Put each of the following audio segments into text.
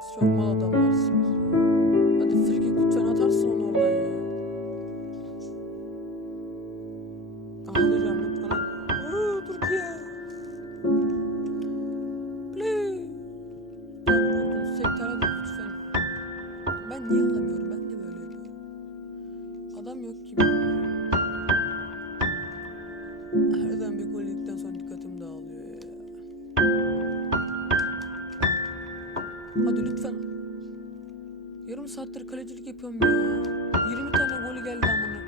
strong mal adamlarsınız. Hadi lütfen. Yarım saattir kalecilik yapıyorum ya. 20 tane golü geldi amına.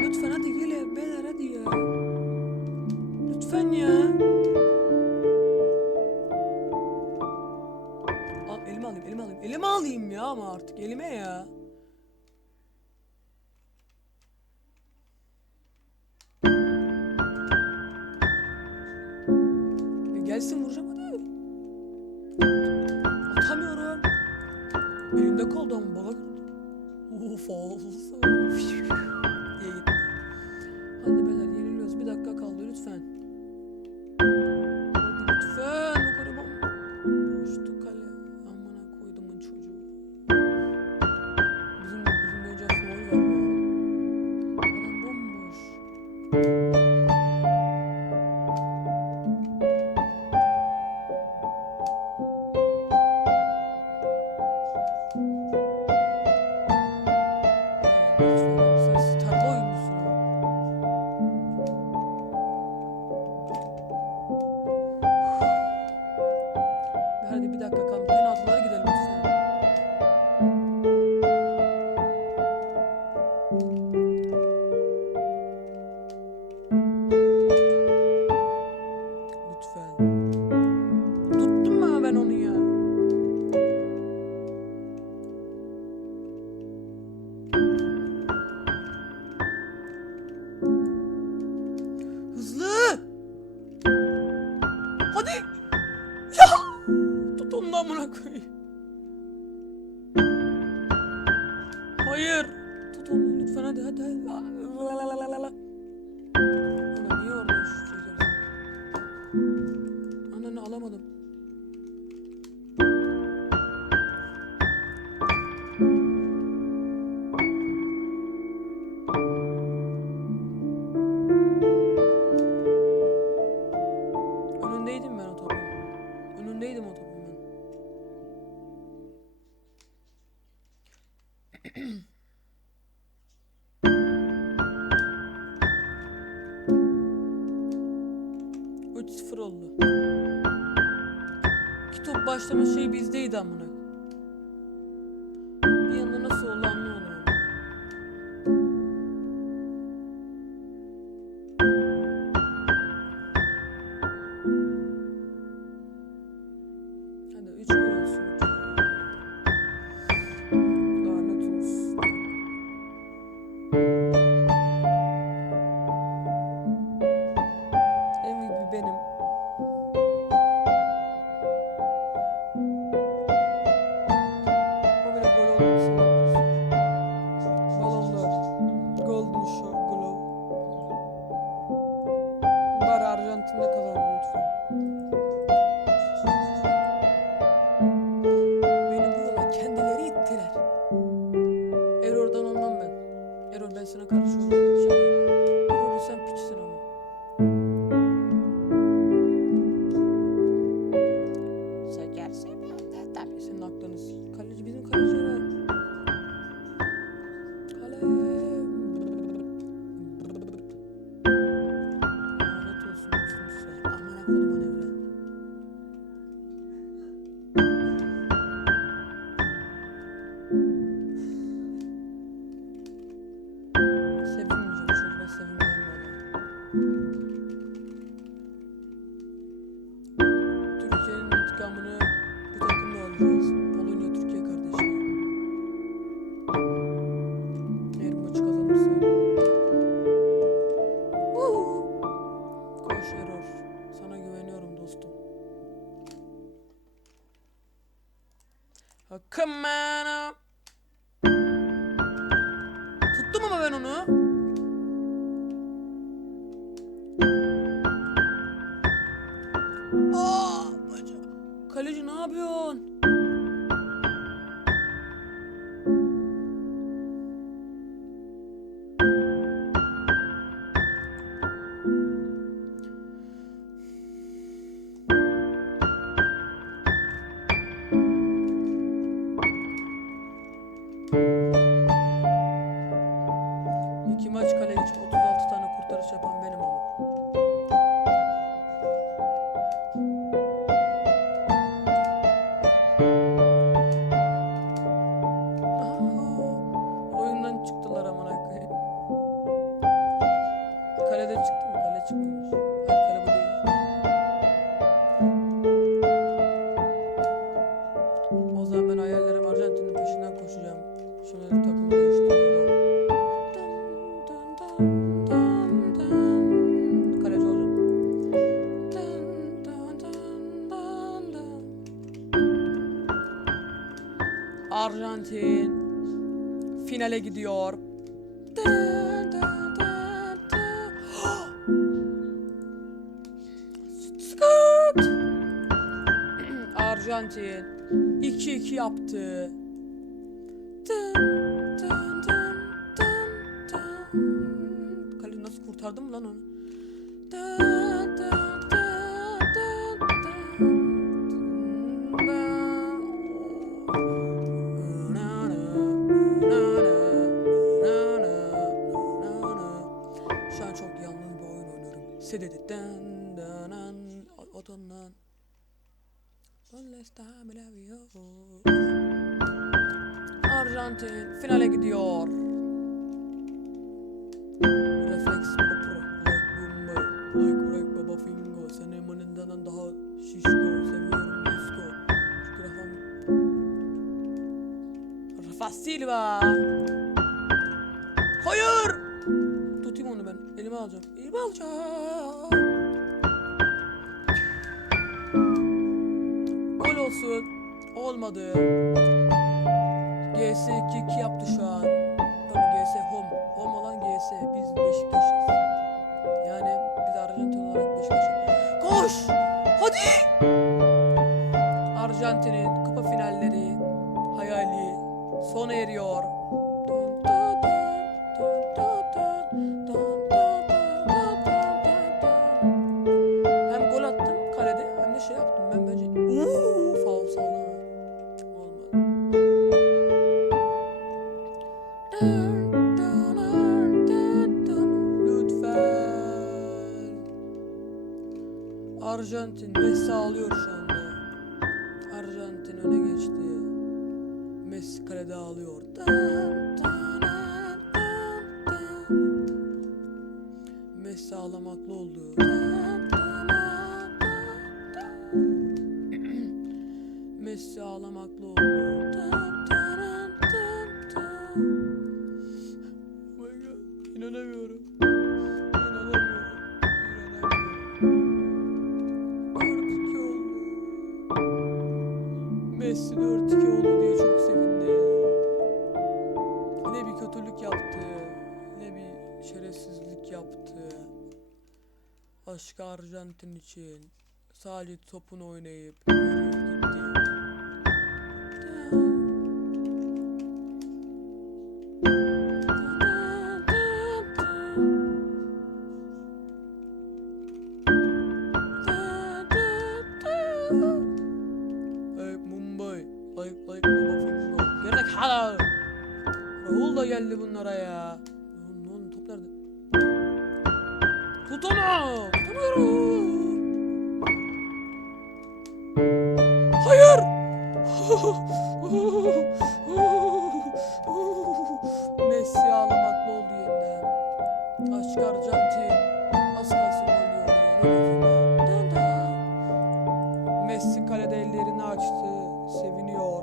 Lütfen hadi gele beyler hadi ya. Lütfen ya. Al elime alayım elime alayım. Elime alayım ya ama artık elime ya. Gelsin vuracağım Elimde kaldı ama balık. Uf. amına koyayım? Hayır. Tut onu lütfen hadi hadi hadi. Ana niye orada şu çözüyorsun? Ananı alamadım. Önündeydim ben otobüsün. Önündeydim otobüsün. ulaştığımız şey bizdeydi amına. altında kalalım lütfen. Kaleci ne yapıyorsun? Finale gidiyor. Sıkıt. Arjantin 2-2 yaptı. Kale nasıl kurtardım lan onu? Arjantin finale gidiyor. Reflex Pro like Mumbai like Burak Baba Fingo. Senin manından daha şişko. Seviyorum disco. Graham Rafa Silva. Hayır! Tutayım onu ben. Elime alacağım. Elime alacağım. Gol olsun. Olmadı GS 2-2 yaptı şu an. Pardon GS home. Home olan GS. Biz Beşiktaş'ız. Yani biz Arjantin olarak Beşiktaş'ız. Koş! Hadi! Arjantin'in kupa finalleri hayali sona eriyor. Messi ağlamaklı oldu. Messi ağlamaklı oldu. Oh my god. İnanamıyorum. İnanamıyorum. İnanamıyorum. 4-2 oldu. Messi 4-2 oldu diye çok sevindi. Ne bir kötülük yaptı. Ne bir şerefsizlik yaptı. Aşk Arjantin için. Sadece topunu oynayıp yürüyüp gitti. Like Mumbai, like like. Rahul da geldi bunlara ya. Tut onu. Tutamıyorum. Hayır. Messi ağlamaklı oldu yeniden. Aşk Arjantin. Az kalsın dın. Messi kalede ellerini açtı. Seviniyor.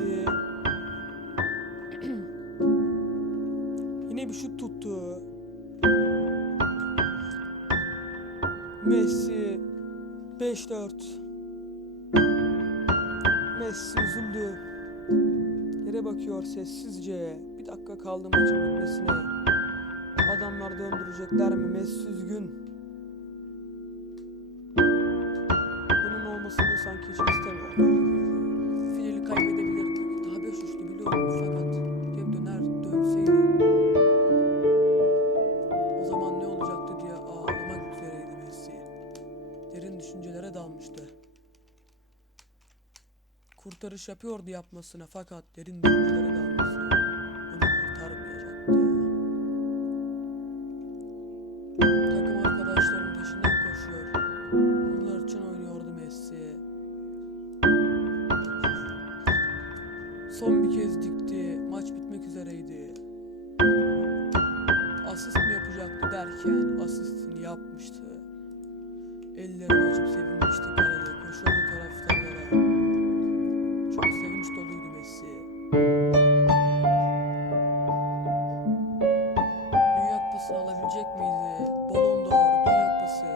Messi. Yine bir şut tuttu. Messi 5-4. Messi üzüldü. Yere bakıyor sessizce. Bir dakika kaldı maçın bitmesine. Adamlar döndürecekler mi? Messi üzgün. Bunun olmasını sanki hiç istemiyor. Kurtarış yapıyordu yapmasına fakat derin düşüncelere dalması onu kurtarmayacaktı. Takım arkadaşlarının peşinden koşuyor. Onlar için oynuyordu Messi. Son bir kez dikti. Maç bitmek üzereydi. Asist mi yapacaktı derken asistini yapmıştı. Ellerini açıp sevinmişti miydi? do doğurdu, yapısı.